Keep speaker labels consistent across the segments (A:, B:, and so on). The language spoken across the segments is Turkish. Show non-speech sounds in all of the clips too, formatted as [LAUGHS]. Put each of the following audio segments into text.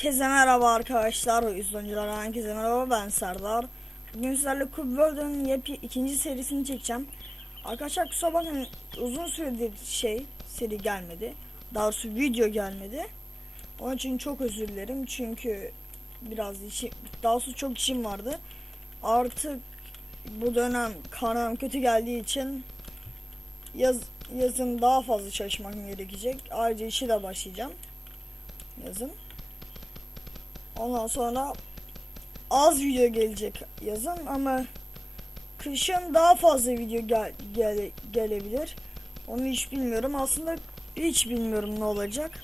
A: Herkese merhaba arkadaşlar. Oyuncular herkese merhaba. Ben Serdar. Bugün sizlerle Cube World'un yep ikinci serisini çekeceğim. Arkadaşlar kusura bakmayın uzun süredir şey seri gelmedi. Daha doğrusu video gelmedi. Onun için çok özür dilerim. Çünkü biraz işim, daha doğrusu çok işim vardı. Artık bu dönem karnım kötü geldiği için yaz, yazın daha fazla çalışmam gerekecek. Ayrıca işe de başlayacağım. Yazın. Ondan sonra az video gelecek yazın ama kışın daha fazla video gel, gele- gelebilir. Onu hiç bilmiyorum. Aslında hiç bilmiyorum ne olacak.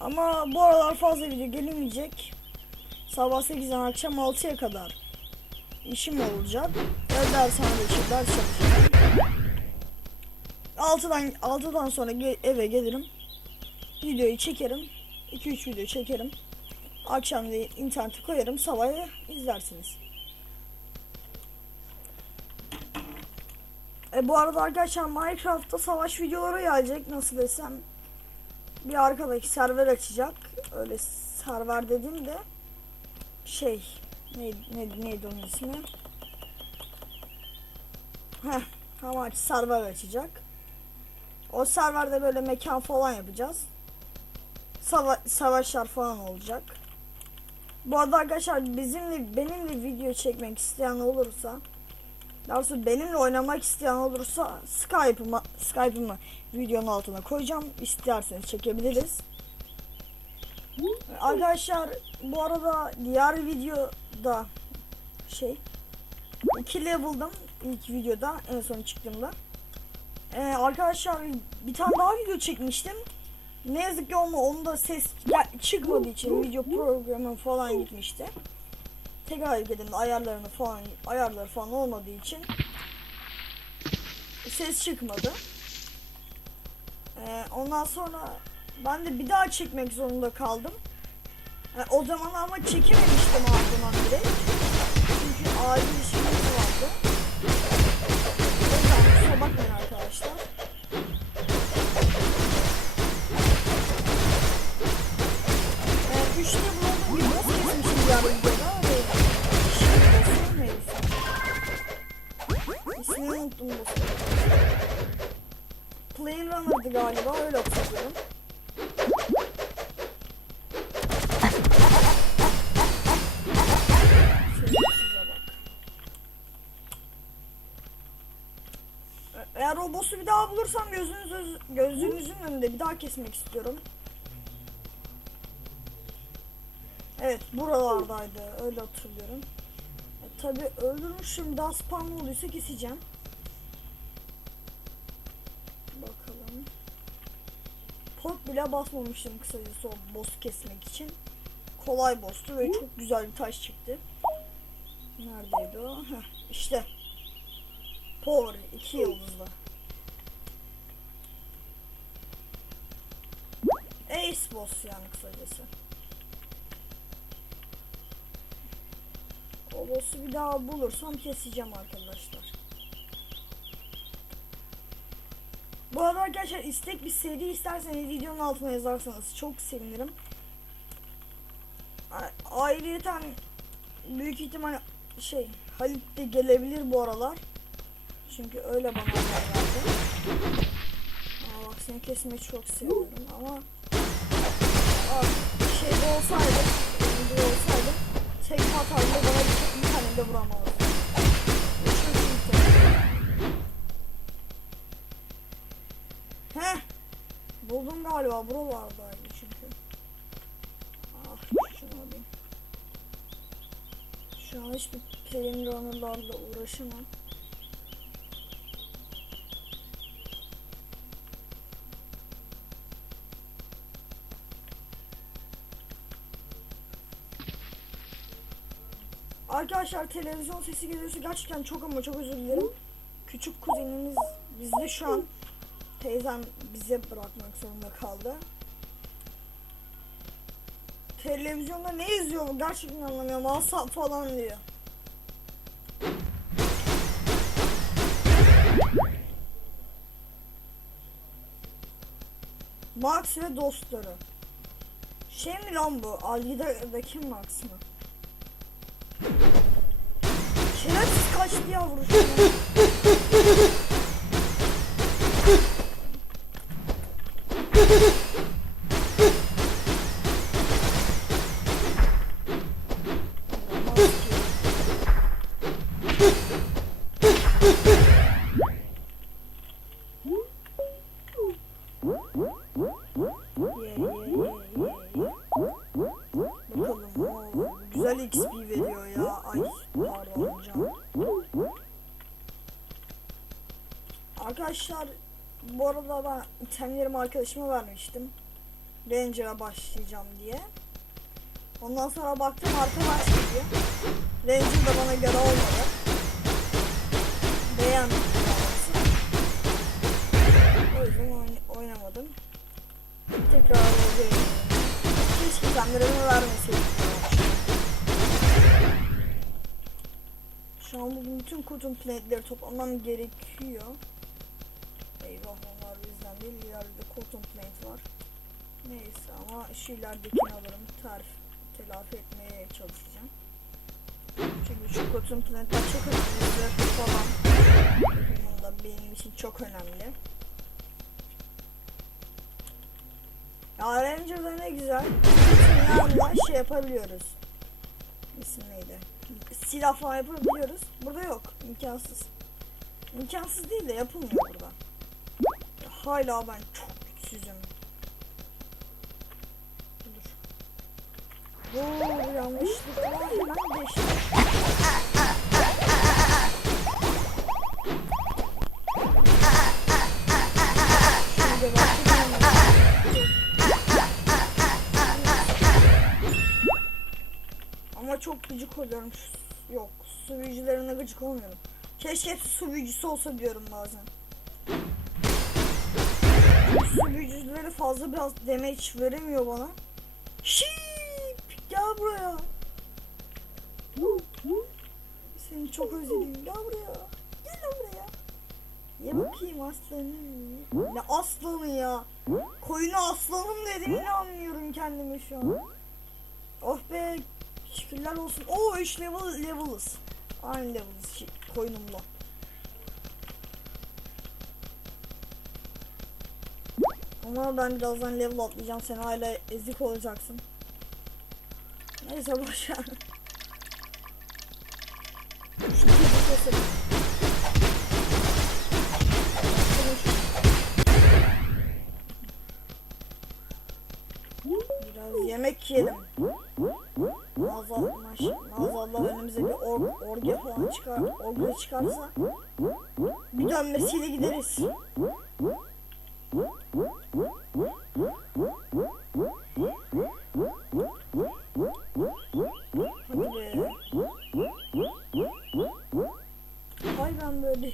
A: Ama bu aralar fazla video gelemeyecek. Sabah 8'den akşam 6'ya kadar işim olacak. Ve dershanede işte ders çalışacağım. 6'dan 6'dan sonra ge- eve gelirim. Videoyu çekerim. 2-3 video çekerim. Akşam da internete koyarım. Sabah izlersiniz. E bu arada arkadaşlar Minecraft'ta savaş videoları gelecek. Nasıl desem bir arkadaş server açacak. Öyle server dediğim de şey neydi, neydi, neydi onun ismi? Heh, ama server açacak. O serverde böyle mekan falan yapacağız. Sava savaşlar falan olacak. Bu arada arkadaşlar bizimle benimle video çekmek isteyen olursa daha doğrusu benimle oynamak isteyen olursa Skype'ımı Skype'ımı videonun altına koyacağım. İsterseniz çekebiliriz. Arkadaşlar bu arada diğer videoda şey 2 level'dım ilk videoda en son çıktığımda. Ee, arkadaşlar bir tane daha video çekmiştim. Ne yazık ki onu, onu da ses çıkmadığı için video programı falan gitmişti. Tekrar yükledim ayarlarını falan ayarları falan olmadığı için ses çıkmadı. Ee, ondan sonra ben de bir daha çekmek zorunda kaldım. Ee, o zaman ama çekememiştim ardından direkt. Çünkü acil işimiz vardı. O yüzden bakmayın arkadaşlar. Videoda. Ve şey boss'un neydi? İsmini unuttum boss'un. Plane Runner'dı galiba öyle hatırlıyorum. Eğer o boss'u bir daha bulursam gözünüz gözünüzün önünde bir daha kesmek istiyorum. Evet buralardaydı öyle hatırlıyorum. E, Tabi öldürmüşüm daha spam olduysa keseceğim. Bakalım. Pot bile basmamıştım kısacası o boss kesmek için. Kolay boss'tu ve çok güzel bir taş çıktı. Neredeydi o? Heh, işte. Power 2 yıldızlı. Ace boss yani kısacası. O boss'u bir daha bulursam keseceğim arkadaşlar. Bu arada arkadaşlar istek bir seri isterseniz videonun altına yazarsanız çok sevinirim. A- Ayrıyeten büyük ihtimal şey Halit de gelebilir bu aralar. Çünkü öyle bana verdi. Aa, bak seni kesmeyi çok seviyorum ama Aa, şeyde olsaydı, önünde olsaydı tek hatayla bana bir, bir tane de iyi. Heh. Buldum galiba buralardaydı çünkü. Ah şunu alayım. Şu an hiçbir plane runner'larla uğraşamam. Arkadaşlar televizyon sesi geliyorsa gerçekten çok ama çok özür dilerim. Küçük kuzenimiz bizde şu an. Teyzem bize bırakmak zorunda kaldı. Televizyonda ne izliyor bu? Gerçekten anlamıyorum. Asap falan diyor. Max ve dostları. Şey mi lan bu? Algida'daki Max mı? Kaçtı ya vuruşuna. Ben itemlerimi arkadaşıma vermiştim. Ranger'a başlayacağım diye. Ondan sonra baktım arkadaş diyor. Ranger da bana göre olmadı. Doğrusu. O yüzden oyn- oynamadım. Tekrar oynayayım. Keşke itemlerimi vermeseydim. Şu an bu bütün kutum plate'leri toplamam gerekiyor. Değil. İleride cotton plate var. Neyse ama şu ileridekini alırım. Tarif telafi etmeye çalışacağım. Çünkü şu cotton plate'ler çok önemli. Falan. Bunun da benim için çok önemli. Ya Ranger'da ne güzel. Dünyadan şey yapabiliyoruz. İsim neydi? Silah falan yapabiliyoruz. Burada yok. İmkansız. İmkansız değil de yapılmıyor burada. Hala ben çok güçsüzüm. Dur. Dur yanlışlıkla. Şimdi bakayım. Ama çok gıcık oluyorum. Yok su büyücülerine gıcık olmuyorum. Keşke su büyücüsü olsa diyorum bazen. Büyücüleri fazla biraz damage veremiyor bana. Şiip gel buraya. Seni çok özledim. Gel buraya. Gel buraya. Ye bakayım aslanı. Ne aslanı ya? Koyuna aslanım dedim inanmıyorum kendime şu an. Oh be şükürler olsun. Oo 3 level level'ız. Aynı level'ız koyunumla. Ama ben birazdan level atlayacağım. Sen hala ezik olacaksın. Neyse boşver. Biraz yemek yiyelim. Maazallah, maazallah önümüze bir org, orge falan çıkar, orge çıkarsa bir dönmesiyle gideriz. Hay ben böyle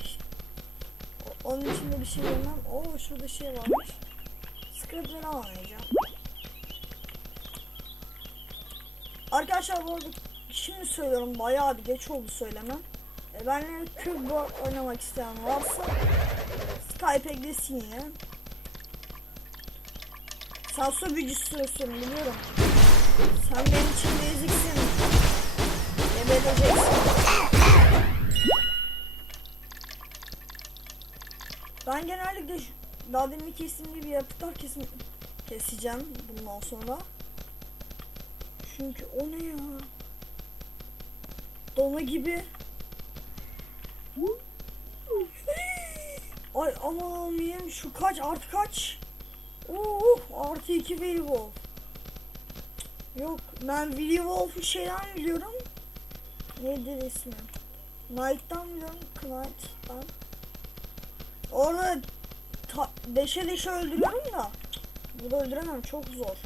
A: onun içinde bir şey yemem. Oo şurada şey varmış. Script'leri almayacağım. Arkadaşlar bu arada şimdi söylüyorum bayağı bir geç oldu söylemem. E, benimle Cube oynamak isteyen varsa Skype eklesin yine. Sen su büyücüsü sürüyorsun biliyorum. Sen benim için eziksin. Gebedeceksin. Ben genellikle daha demin kestiğim gibi yaratıklar kesim keseceğim bundan sonra. Çünkü o ne ya? Dona gibi. Ay aman yiyeyim şu kaç artı kaç? Oh artı iki Werewolf. Yok ben Werewolf'u şeyden biliyorum. Nedir ismi? Knight'tan biliyorum. Knight'tan. Orada ta- deşe deşe öldürüyorum da. Burada öldüremem çok zor.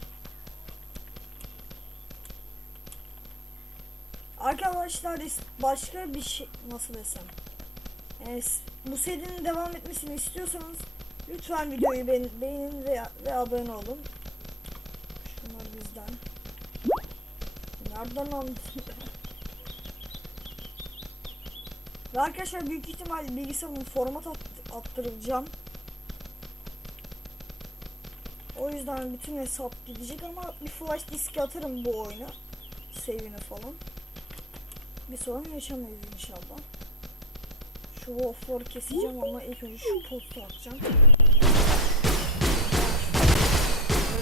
A: Arkadaşlar başka bir şey nasıl desem. S- bu serinin devam etmesini istiyorsanız lütfen videoyu beğen- beğenin ve, ve abone olun. Şunlar bizden. Nereden anladın? [LAUGHS] Ve arkadaşlar büyük ihtimal bilgisayarımı format at- attıracağım. O yüzden bütün hesap gidecek ama bir flash disk atarım bu oyuna. Save'ini falan. Bir sorun yaşamayız inşallah. Şu wolfları keseceğim ama ilk önce şu postu atacağım. Ölmeye mahkum. O iki tek. Lan tam sersemliyor ben. Ben geri gidiyorum. Heh.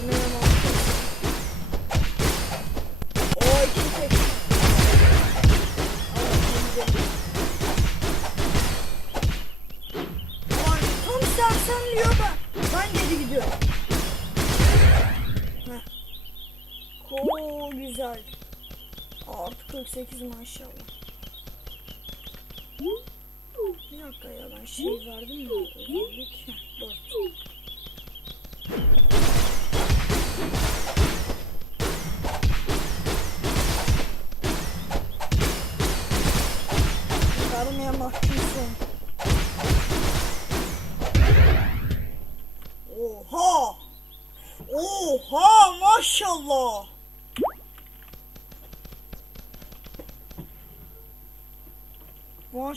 A: Oo güzel. Artı 48 maşallah. Bir dakika ya ben şey verdim mi? Özellik. Heh, 4. Vermeye mahkumsun. Oha! Oha maşallah!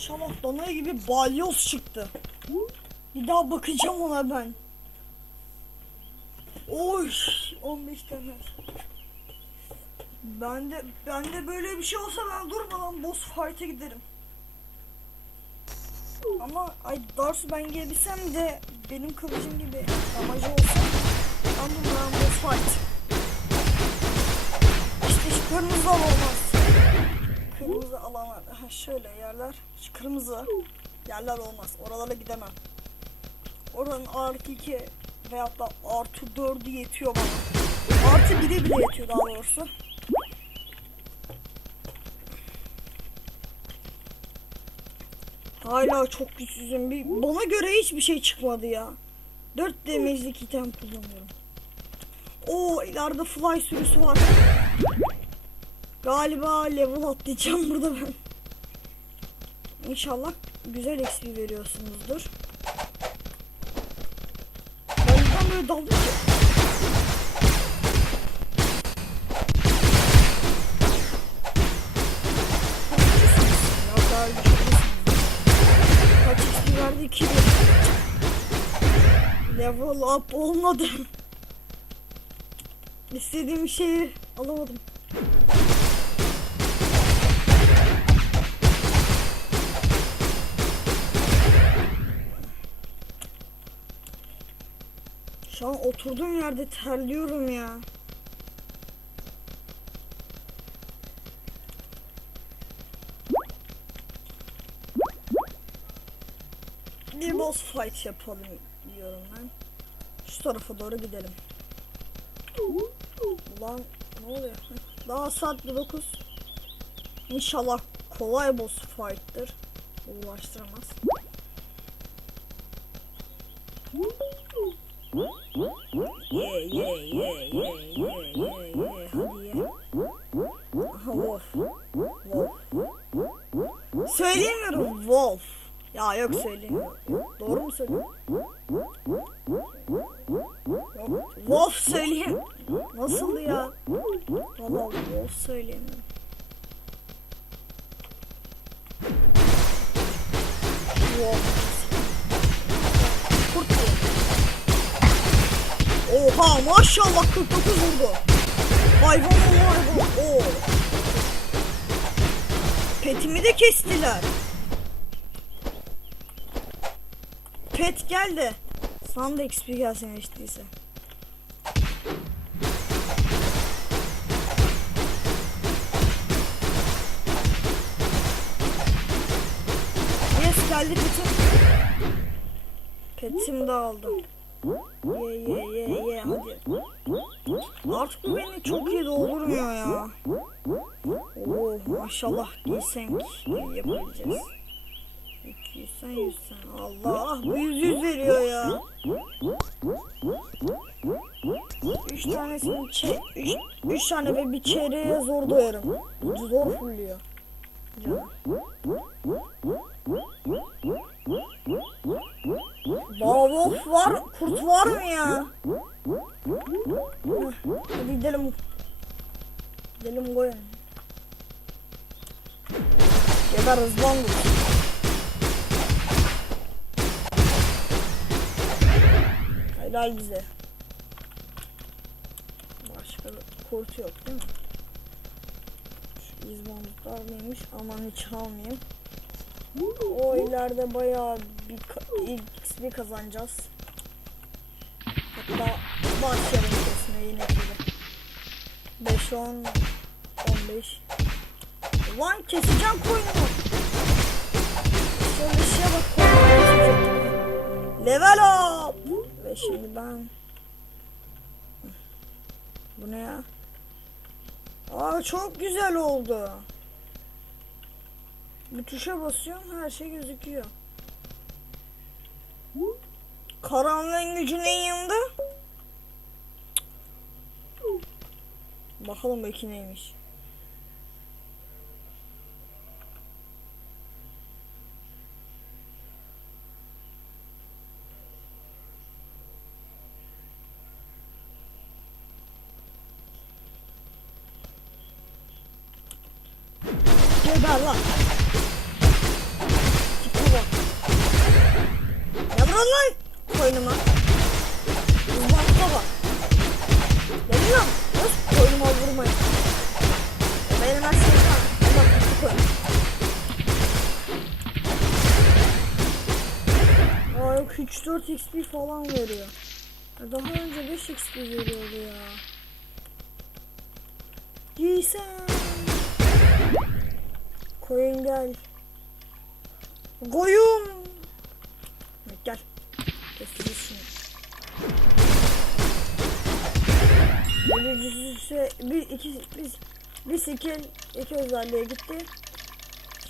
A: Maşallah dana gibi balyoz çıktı. Bir daha bakacağım ona ben. Oy 15 tane. Ben de ben de böyle bir şey olsa ben durmadan boss fight'e giderim. Ama ay Darsu ben gelebilsem de benim kılıcım gibi amacı olsa ben durmadan boss fight. İşte şu kırmızı olmaz. Kırmızı alanlar. Ha, şöyle yerler. Şu kırmızı yerler olmaz. Oralara gidemem. Oranın artı 2 veyahut da artı 4'ü yetiyor bana. Artı 1'i bile yetiyor daha doğrusu. Hala çok güçsüzüm. Bir, bana göre hiçbir şey çıkmadı ya. 4 damage'lik item kullanıyorum. Oo ileride fly sürüsü var. Galiba level atlayacağım [LAUGHS] burada ben. İnşallah güzel XP veriyorsunuzdur. Ben böyle güçlüsünüz. Kaç XP verdi? 2000. Level up olmadı. [LAUGHS] İstediğim şeyi alamadım. Oturduğum yerde terliyorum ya. Bir boss fight yapalım diyorum ben. Şu tarafa doğru gidelim. Ulan ne oluyor? Daha saat 9. İnşallah kolay boss fight'tır. Uğraştıramaz. Söyleyemiyorum Wolf. Ya yok söyleyemiyorum. Doğru mu söylüyorum? Wolf söyleyeyim. Nasıl ya? Valla Wolf söyleyemiyorum. Wolf. Oha maşallah 49 vurdu. Hayvan oğlu hayvan. Oo. Petimi de kestiler. Pet geldi. Sana da XP gelsin değilse. Yes geldi petim. Petim de aldım. Artık beni çok iyi doldurmuyor ya. Oo maşallah giysenk yapabileceğiz. 200 sen 100 sen. Allah bu 100 100 veriyor ya. 3 tanesini çe 3 3 tane ve bir çeyreğe zor doyarım. Zor fulluyor. Canım. Wolf var, kurt var mı ya? Hadi gidelim. Gidelim koyun. Geber hızlan vur. Helal bize. portu yok değil mi? Şu izbandutlar neymiş? Aman hiç almayayım. O ileride bayağı bir XP kazanacağız. Hatta başlayalım kesmeye yine gibi. 5 10 15 Lan keseceğim koyunu. Şöyle şeye bak. Level up. Ve şimdi ben Bu ne ya? Aa çok güzel oldu. Bir tuşa basıyorum her şey gözüküyor. Karanlığın gücünün yanında. Bakalım belki neymiş. Geber lan. Vuruyorsun lan koynuma? Uzmanlığa bak. Gelin lan. Nasıl koynuma vurmayın. Benim her şeyim var. Ama tipi koyun. Aa yok 3-4 XP falan veriyor. Daha önce 5 XP veriyordu ya. Giysem. Koyun gel. Koyun. Birincisi bir iki biz bir skill iki özelliğe gitti.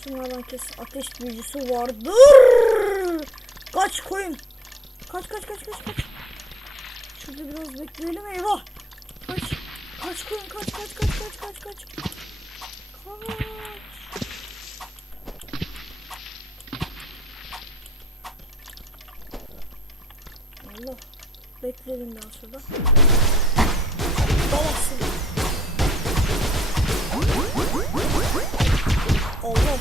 A: Şunlardan kes ateş büyücüsü vardır. Kaç koyun. Kaç kaç kaç kaç kaç. Şurada biraz bekleyelim eyvah. Kaç. Kaç koyun kaç kaç kaç kaç kaç kaç. Kaç. Dedim daha sonra. Balasın. Oğlum.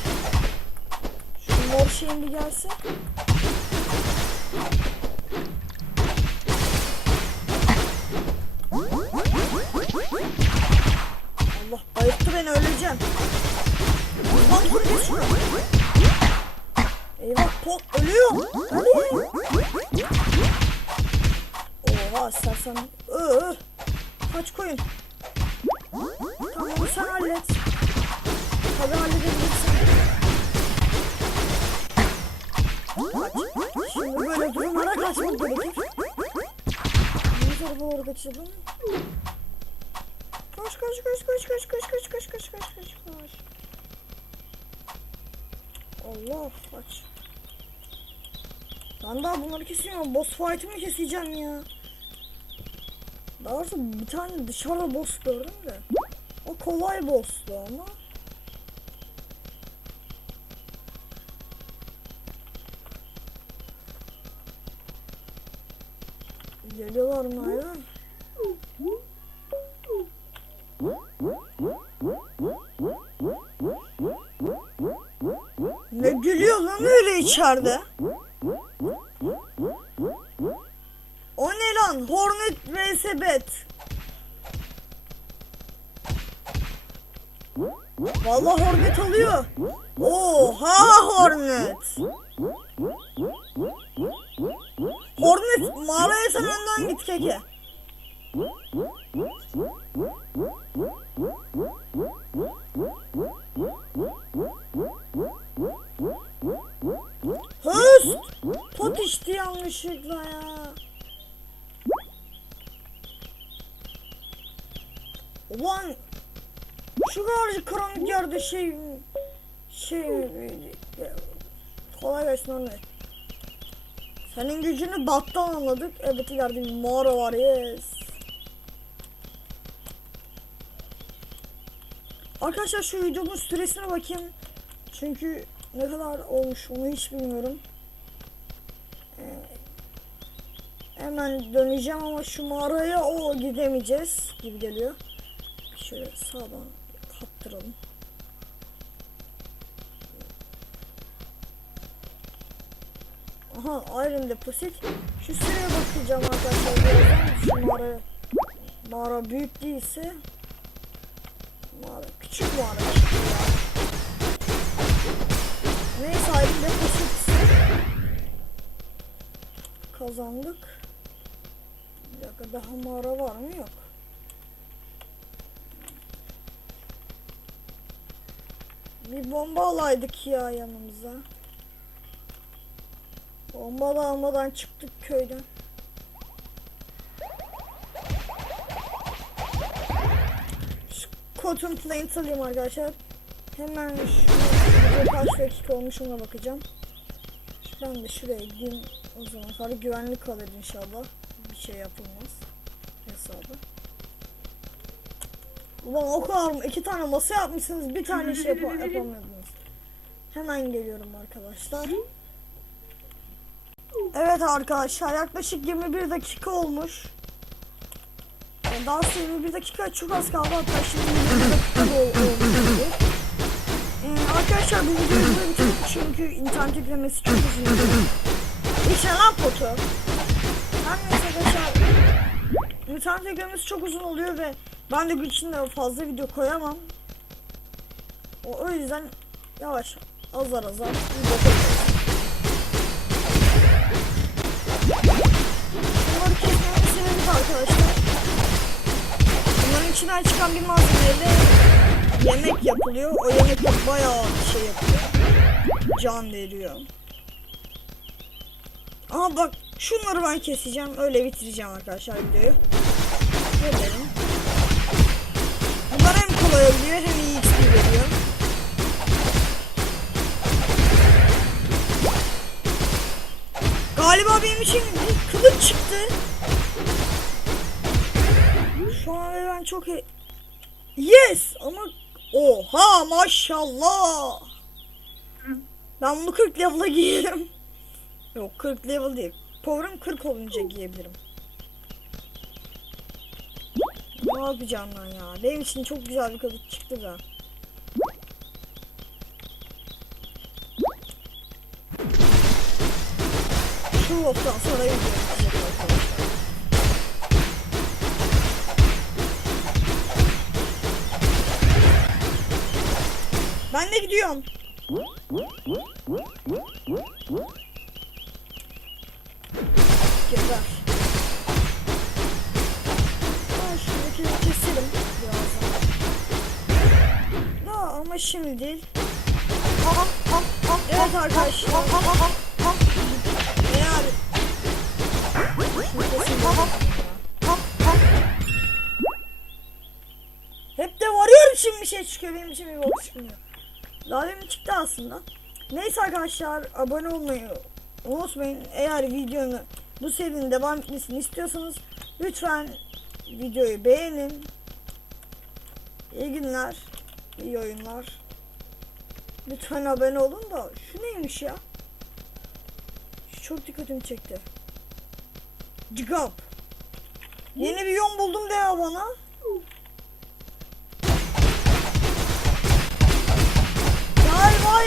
A: Şu mor şeyin bir gelsin. Allah bayılttı beni öleceğim. Lan buraya Eyvah pot ölüyor. Ben İstersen. Öö. Kaç koyun. Tamam onu sen hallet. Tabii halledebilirsin. Şimdi böyle durumlara kaçmak gerekir. Ne tarafa doğru kaçalım? Koş koş koş koş koş koş koş koş koş koş koş koş. Allah kaç. Ben daha bunları kesiyorum. Boss fight'ı mı keseceğim ya? Daha doğrusu bir tane dışarıda boss gördüm de. O kolay boss'tu ama. Geliyorlar mı ya? Ne gülüyor lan öyle içeride? Hornet mağaraya sen önden git keke. Battan anladık. Evet ileride bir mağara var yes. Arkadaşlar şu videonun süresine bakayım. Çünkü ne kadar olmuş onu hiç bilmiyorum. Ee, hemen döneceğim ama şu mağaraya o gidemeyeceğiz gibi geliyor. Şöyle sağdan kaptıralım. Aha Iron Deposit. Şu süreye bakacağım arkadaşlar birazdan. Şu mağara, mağara büyük değilse küçük bu arada. Neyse ayrı deposit. Kazandık. Bir dakika daha mağara var mı? Yok. Bir bomba alaydık ya yanımıza. Bomba da almadan çıktık köyden. Şu Cotton Plains alayım arkadaşlar. Hemen şu kaç dakika olmuş ona bakacağım. Ben de şuraya gideyim o zaman sonra güvenlik kalır inşallah. Bir şey yapılmaz hesabı. Ulan o kadar mı? İki tane masa yapmışsınız bir tane şey yap yapamıyordunuz. Hemen geliyorum arkadaşlar. Evet arkadaşlar yaklaşık 21 dakika olmuş. Yani daha sonra 21 dakika çok az kaldı hatta şimdi 21 dakika da. Ee, arkadaşlar bu videoyu bitirdik çünkü internet yüklemesi çok uzun. İşte lan potu. Her neyse arkadaşlar internet yüklemesi çok uzun oluyor ve ben de gün içinde fazla video koyamam. O, o yüzden yavaş azar azar video. İçinden çıkan bir malzemeyle yemek yapılıyor. O yemek de bayağı şey yapıyor. Can veriyor. Ama bak şunları ben keseceğim. Öyle bitireceğim arkadaşlar videoyu. Gelelim. Bunlar hem kolay oluyor hem iyi XP veriyor. Galiba benim için bir kılıç çıktı. Şu an ben çok Yes ama oha maşallah. Ben bunu 40 level'a giyerim. Yok 40 level değil. Power'ım 40 olunca giyebilirim. Ne yapacağım ben ya? Benim için çok güzel bir kılıç çıktı da. Şu wolf'tan sonra video Ben de gidiyorum. Geber. Ben şuradakini keselim birazdan. Da ama şimdi değil. Evet arkadaşlar. Ne abi? Hep de varıyor için bir şey çıkıyor benim için bir bok çıkmıyor. Daha çıktı aslında. Neyse arkadaşlar abone olmayı unutmayın. Eğer videonun bu serinin devam etmesini istiyorsanız lütfen videoyu beğenin. İyi günler. iyi oyunlar. Lütfen abone olun da şu neymiş ya? Şu çok dikkatimi çekti. Cigap. Yeni bir yön buldum de ya bana.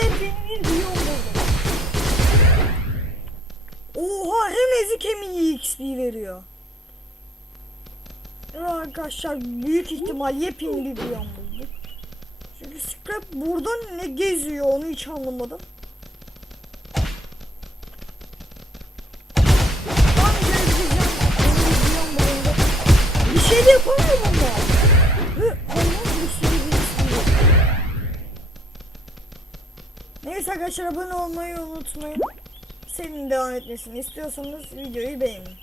A: Yepyeni bir. Oha hem ezik hem iyi XP veriyor. Arkadaşlar büyük ihtimal yepyeni bir biyom bulduk. Çünkü Scrap burada ne geziyor onu hiç anlamadım. Ben gezeceğim. Bir şey de yapamıyor bunda. Neyse arkadaşlar abone olmayı unutmayın. Senin devam etmesini istiyorsanız videoyu beğenin.